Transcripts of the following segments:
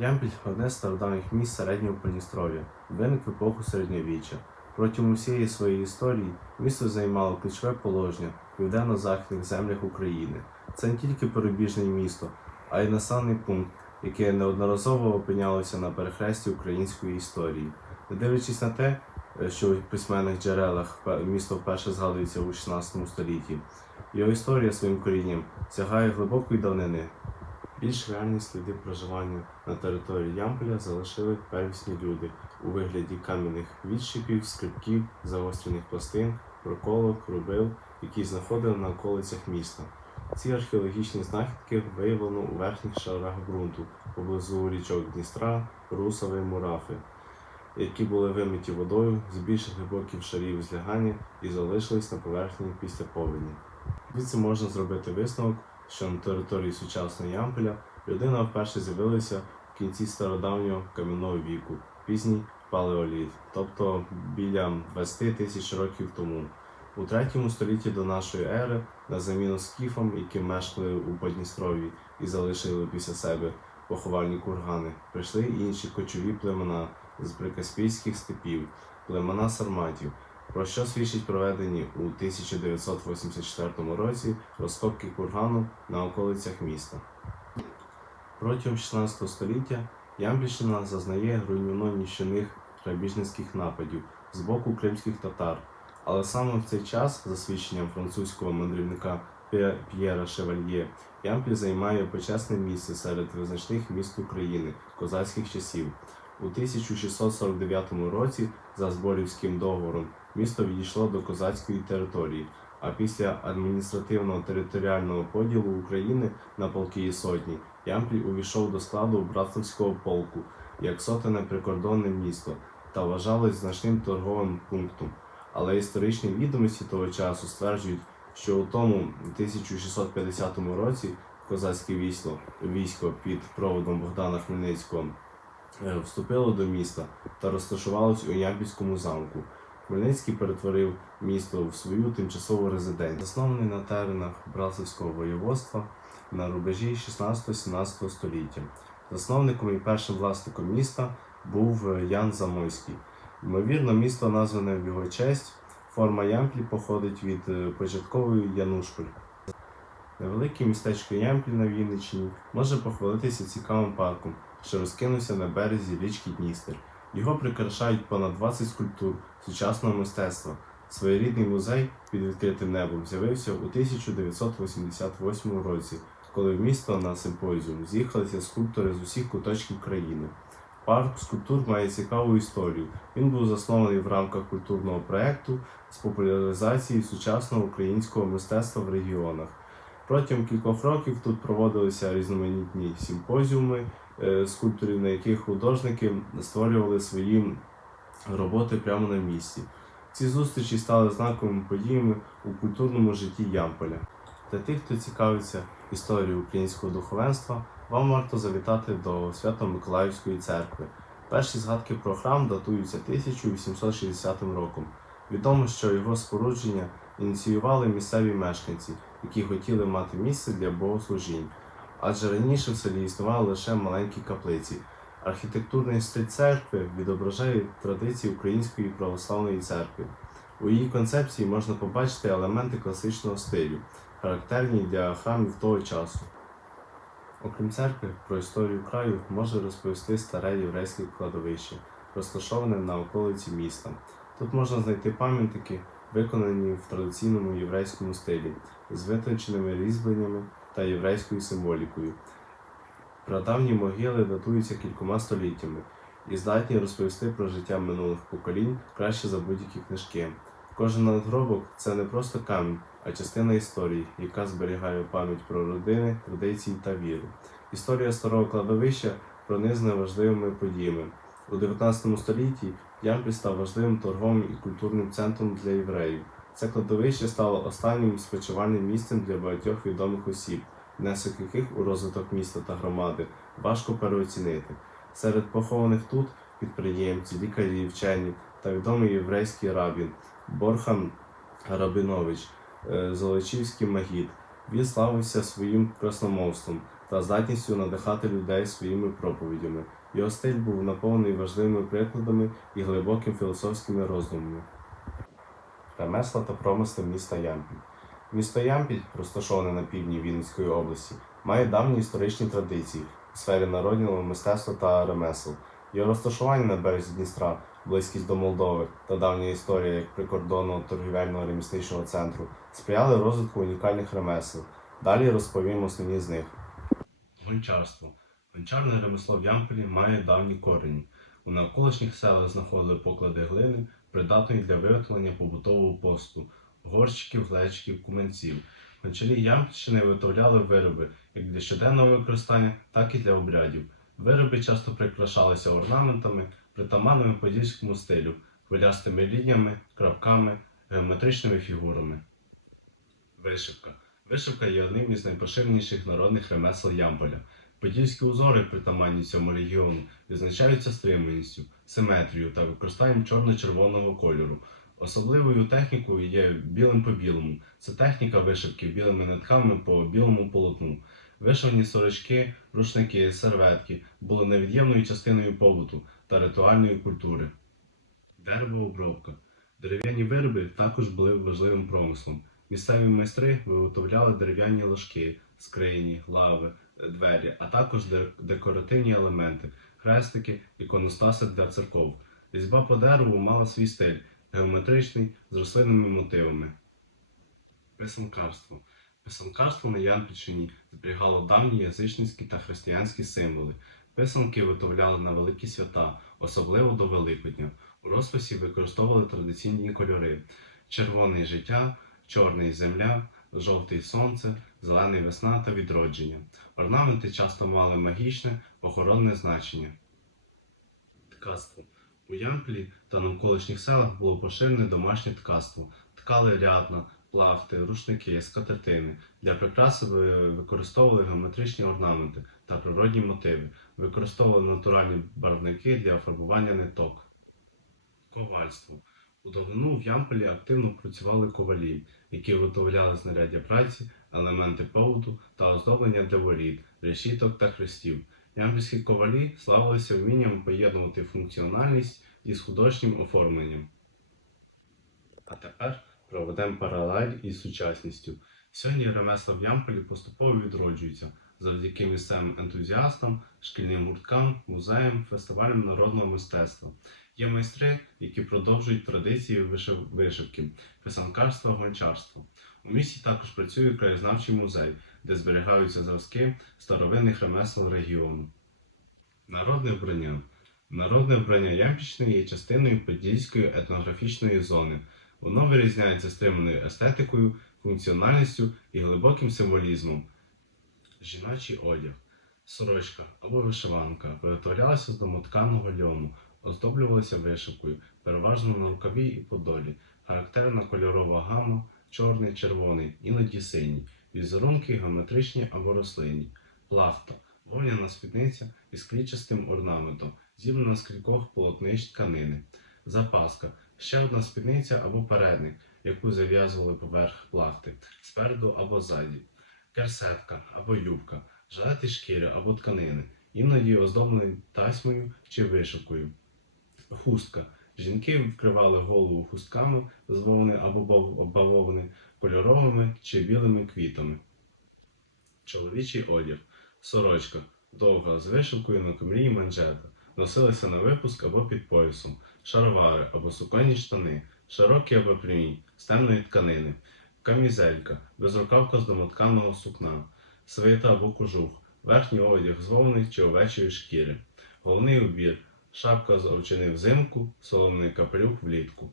Ямпіль одне з стародавніх міст середнього Придністров'я, виник в епоху середньовіччя. Протягом усієї своєї історії місто займало ключове положення в південно-західних землях України. Це не тільки порубіжне місто, а й населений пункт, яке неодноразово опинялося на перехресті української історії. Не дивлячись на те, що в письменних джерелах місто вперше згадується у 16 столітті, його історія своїм корінням сягає глибокої давнини. Більш реальні сліди проживання на території Ямполя залишили первісні люди у вигляді кам'яних відщипів, скрипків, загострених пластин, проколок, рубил, які знаходили на околицях міста. Ці археологічні знахідки виявлено у верхніх шарах ґрунту поблизу річок Дністра, Русове і Мурафи, які були вимиті водою з більш глибоких шарів злягання і залишились на поверхні після повені. Звідси можна зробити висновок, що на території сучасного Ямполя людина вперше з'явилася в кінці стародавнього кам'яного віку, пізній палеоліт, тобто біля 20 тисяч років тому. У третьому столітті до нашої ери на заміну скіфам, які мешкали у Подністров'ї і залишили після себе поховальні кургани, прийшли інші кочові племена з прикаспійських степів, племена сарматів, про що свідчить проведені у 1984 році розкопки кургану на околицях міста. Протягом 16 століття Ямбільщина зазнає руйнівно-ніщівних грабіжницьких нападів з боку кримських татар, але саме в цей час, за свідченням французького мандрівника П'єра Шевальє, Ямпіль займає почесне місце серед визначних міст України козацьких часів. У 1649 році за Зборівським договором місто відійшло до козацької території, а після адміністративного територіального поділу України на полки і сотні Ямпіль увійшов до складу братцівського полку як сотене прикордонне місто та вважалось значним торговим пунктом. Але історичні відомості того часу стверджують, що у тому 1650 році козацьке військо, військо під проводом Богдана Хмельницького вступило до міста та розташувалось у Ямпільському замку. Хмельницький перетворив місто в свою тимчасову резиденцію, заснований на теренах Братславського воєводства на рубежі 16-17 століття. Засновником і першим власником міста був е, Ян Замойський. Ймовірно, місто назване в його честь. Форма Ямплі походить від е, початкової Янушполь. Невелике містечко Ямплі на Вінниччині може похвалитися цікавим парком, що розкинувся на березі річки Дністер. Його прикрашають понад 20 скульптур сучасного мистецтва. Своєрідний музей під відкритим небом з'явився у 1988 році, коли в місто на симпозіум з'їхалися скульптори з усіх куточків країни. Парк скульптур має цікаву історію. Він був заснований в рамках культурного проєкту з популяризації сучасного українського мистецтва в регіонах. Протягом кількох років тут проводилися різноманітні симпозіуми скульпторів, на яких художники створювали свої роботи прямо на місці. Ці зустрічі стали знаковими подіями у культурному житті Ямполя. Для тих, хто цікавиться історією українського духовенства, вам варто завітати до Свято-Миколаївської церкви. Перші згадки про храм датуються 1860 роком. Відомо, що його спорудження ініціювали місцеві мешканці, які хотіли мати місце для богослужінь. Адже раніше в селі існували лише маленькі каплиці. Архітектурний стиль церкви відображає традиції Української православної церкви. У її концепції можна побачити елементи класичного стилю, характерні для храмів того часу. Окрім церкви, про історію краю може розповісти старе єврейське кладовище, розташоване на околиці міста. Тут можна знайти пам'ятники, виконані в традиційному єврейському стилі, з витонченими різьбленнями та єврейською символікою. Прадавні могили датуються кількома століттями і здатні розповісти про життя минулих поколінь краще за будь-які книжки. Кожен надгробок це не просто камінь, а частина історії, яка зберігає пам'ять про родини, традиції та віру. Історія старого кладовища пронизана важливими подіями. У 19 столітті Ямпіль став важливим торговим і культурним центром для євреїв. Це кладовище стало останнім спочивальним місцем для багатьох відомих осіб, внесок яких у розвиток міста та громади важко переоцінити. Серед похованих тут підприємці, лікарі, вчені та відомий єврейський рабін Борхан Рабинович, е, Золочівський Магід. Він славився своїм красномовством та здатністю надихати людей своїми проповідями. Його стиль був наповнений важливими прикладами і глибокими філософськими роздумами. Ремесла та промисли міста Ямпіль. Місто Ямпіль, розташоване на півдні Вінницької області, має давні історичні традиції у сфері народного мистецтва та ремесел. Його розташування на березі Дністра, близькість до Молдови та давня історія як прикордонного торгівельного ремісничого центру сприяли розвитку унікальних ремесел. Далі розповім основні з них. Гончарство. Гончарне ремесло в Ямполі має давні корені. У навколишніх селах знаходили поклади глини, придатної для виготовлення побутового посту, горщиків, глечиків, куменців. Гончарі Ямпільщини виготовляли вироби як для щоденного використання, так і для обрядів. Вироби часто прикрашалися орнаментами, притаманними подільському стилю, хвилястими лініями, крапками, геометричними фігурами. Вишивка. Вишивка є одним із найпоширеніших народних ремесел Ямполя. Подільські узори, притаманні цьому регіону, відзначаються стриманістю, симетрією та використанням чорно-червоного кольору. Особливою технікою є білим по білому. Це техніка вишивки білими нитками по білому полотну. Вишивані сорочки, рушники, серветки були невід'ємною частиною побуту та ритуальної культури. Деревообробка. Дерев'яні вироби також були важливим промислом. Місцеві майстри виготовляли дерев'яні ложки, скрині, лави, двері, а також декоративні елементи, хрестики, іконостаси для церков. Різьба по дереву мала свій стиль, геометричний, з рослинними мотивами. Писанкарство. Писанкарство на Ямпільщині зберігало давні язичницькі та християнські символи. Писанки виготовляли на великі свята, особливо до Великодня. У розписі використовували традиційні кольори: червоний життя, чорний земля, жовтий сонце, зелений весна та відродження. Орнаменти часто мали магічне, охоронне значення. Ткацтво. У Ямплі та навколишніх селах було поширене домашнє ткацтво. Ткали рядна, плахти, рушники, скатертини. Для прикраси використовували геометричні орнаменти та природні мотиви. Використовували натуральні барвники для фарбування ниток. Ковальство. У давнину в Ямполі активно працювали ковалі, які виготовляли знаряддя праці, елементи побуту та оздоблення для воріт, решіток та хрестів. Ямпільські ковалі славилися вмінням поєднувати функціональність із художнім оформленням. А тепер проведемо паралель із сучасністю. Сьогодні ремесла в Ямполі поступово відроджуються завдяки місцевим ентузіастам, шкільним гурткам, музеям, фестивалям народного мистецтва. Є майстри, які продовжують традиції вишивки, писанкарства, гончарства. У місті також працює краєзнавчий музей, де зберігаються зразки старовинних ремесел регіону. Народне вбрання. Народне вбрання Ямпічної є частиною Подільської етнографічної зони. Воно вирізняється стриманою естетикою, функціональністю і глибоким символізмом. Жіночий одяг. Сорочка або вишиванка виготовлялася з домотканого льону, оздоблювалася вишивкою, переважно на рукаві і подолі. Характерна кольорова гама, чорний, червоний, іноді синій, візерунки геометричні або рослинні. Плахта вовняна спідниця із клітчастим орнаментом, зібрана з кількох полотнищ тканини. Запаска ще одна спідниця або передник, яку зав'язували поверх плахти, спереду або ззаді. Керсетка або юбка, жилет із шкіри або тканини, іноді оздоблений тасьмою чи вишивкою. Хустка. Жінки вкривали голову хустками з вовни або бав- бавовни, кольоровими чи білими квітами. Чоловічий одяг. Сорочка. Довга з вишивкою на комрії манжета. Носилася на випуск або під поясом. Шаровари або суконні штани. Широкі або прямі, з темної тканини. Камізелька. Безрукавка з домотканого сукна. Свита або кожух. Верхній одяг з вовни чи овечої шкіри. Головний убір. Шапка з овчини взимку, соломний капелюх влітку.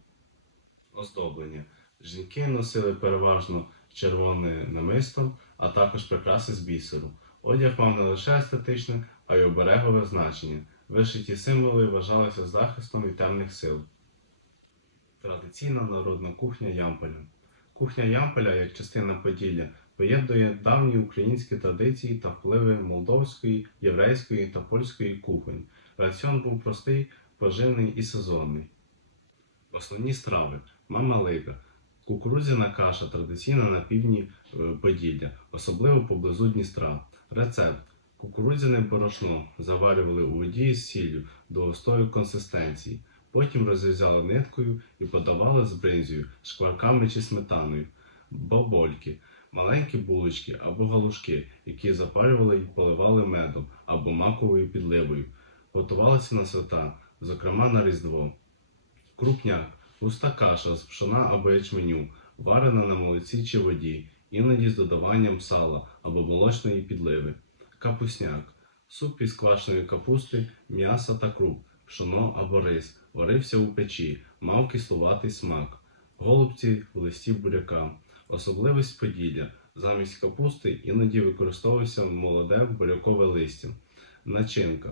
Оздоблення. Жінки носили переважно червоне намисто, а також прикраси з бісеру. Одяг мав не лише естетичне, а й оберегове значення. Вишиті символи вважалися захистом від темних сил. Традиційна народна кухня Ямполя. Кухня Ямполя, як частина Поділля, поєднує давні українські традиції та впливи молдовської, єврейської та польської кухонь. Раціон був простий, поживний і сезонний. Основні страви мамалига, Кукурудзяна каша традиційна на півдні е, Поділля, особливо поблизу Дністра. Рецепт. Кукурудзяне борошно заварювали у воді з сіллю до густої консистенції. Потім розрізали ниткою і подавали з бринзою, шкварками чи сметаною. Бобольки маленькі булочки або галушки, які запарювали і поливали медом або маковою підливою. Готувалися на свята, зокрема на Різдво. Крупняк густа каша з пшона або ячменю, варена на молоці чи воді, іноді з додаванням сала або молочної підливи. Капусняк суп із квашеної капусти, м'яса та круп, пшоно або рис, варився у печі, мав кислуватий смак. Голубці в листі буряка. Особливість Поділля. Замість капусти іноді використовується молоде бурякове листя. Начинка.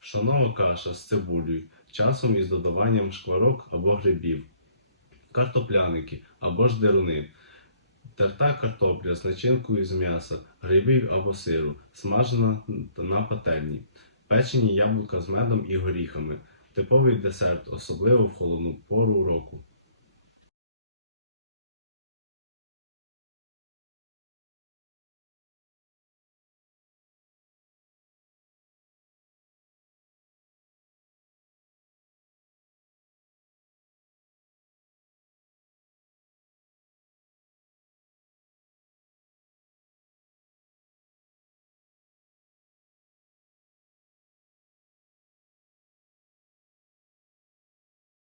Пшонова каша з цибулею, часом із додаванням шкварок або грибів. Картопляники або ж деруни. Терта картопля з начинкою з м'яса, грибів або сиру, смажена на пательні. Печені яблука з медом і горіхами. Типовий десерт, особливо в холодну пору року.